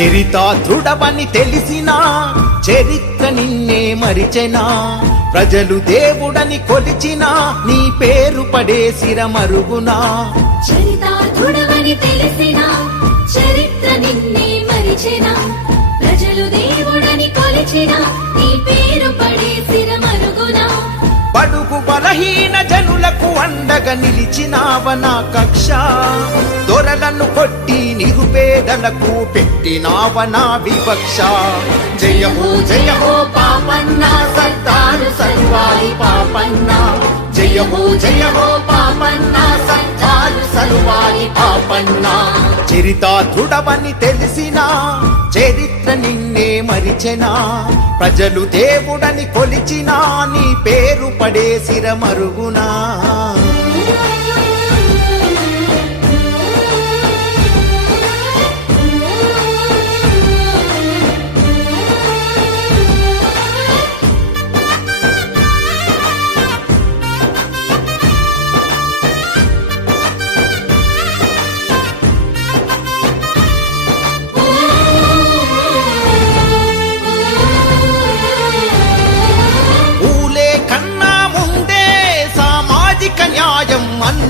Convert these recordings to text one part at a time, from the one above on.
చరితార్థుడవని తెలిసినా చరిత్ర నిన్నే మరిచెనా. ప్రజలు దేవుడని కొలిచినా నీ పేరు పడేసిర మరుగునా. చరితార్థుడవని తెలిసిన చరిత్ర నిన్నే మరిచిన. ప్రజలు దేవుడని కొలిచిన నీ పేరు పడేసిన మరుగున. బడుగు బలహీన జనులకు అండగా నిలిచినావన కక్ష. గోడలకు పెట్టినావ నా వివక్ష? జయ హో జయ హో పాపన్న పాపన్నా సర్వాయి పాపన్న. జయ హో జయ హో పాపన్న సర్దారు సర్వాయి పాపన్న. తెలిసినా చరిత్ర నిన్నే మరిచెనా. ప్రజలు దేవుడని కొలిచినా నీ పేరు పడేసిర మరుగునా?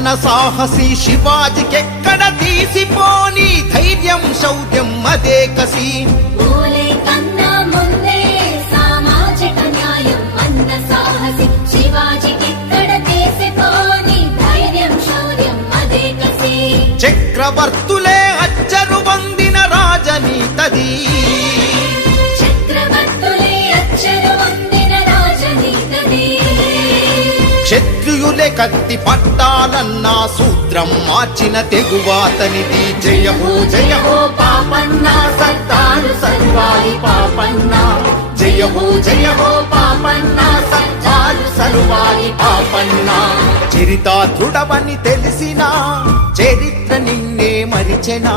అన్న సాహసి శివాజికెక్కడ తీసిపోని ధైర్యం శౌర్యం అదే కసి. మూలే కన్నా ముందే సామాజిక న్యాయం అన్న సాహసి శివాజీకిక్కడ తీసిపోని ధైర్యం శౌర్యం అదే కసి. చక్రవర్తులే అచ్చరు వందిన రాజనీతది. క్షత్రియులే కత్తి పట్టాలన్నా సూత్రం మార్చిన తెగువాతనిది జయ హో జయ హో పాపన్న సర్దారు సర్వాయి పాపన్న. జయ హో జయ హో పాపన్న సర్దారు పాపన్న. చరితార్థుడవని తెలిసినా చరిత్ర నిన్నే మరిచెనా.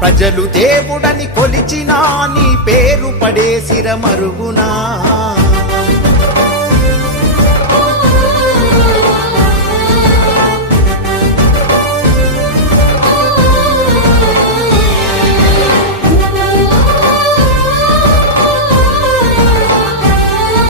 ప్రజలు దేవుడని కొలిచినా నీ పేరు పడేసిర మరుగునా.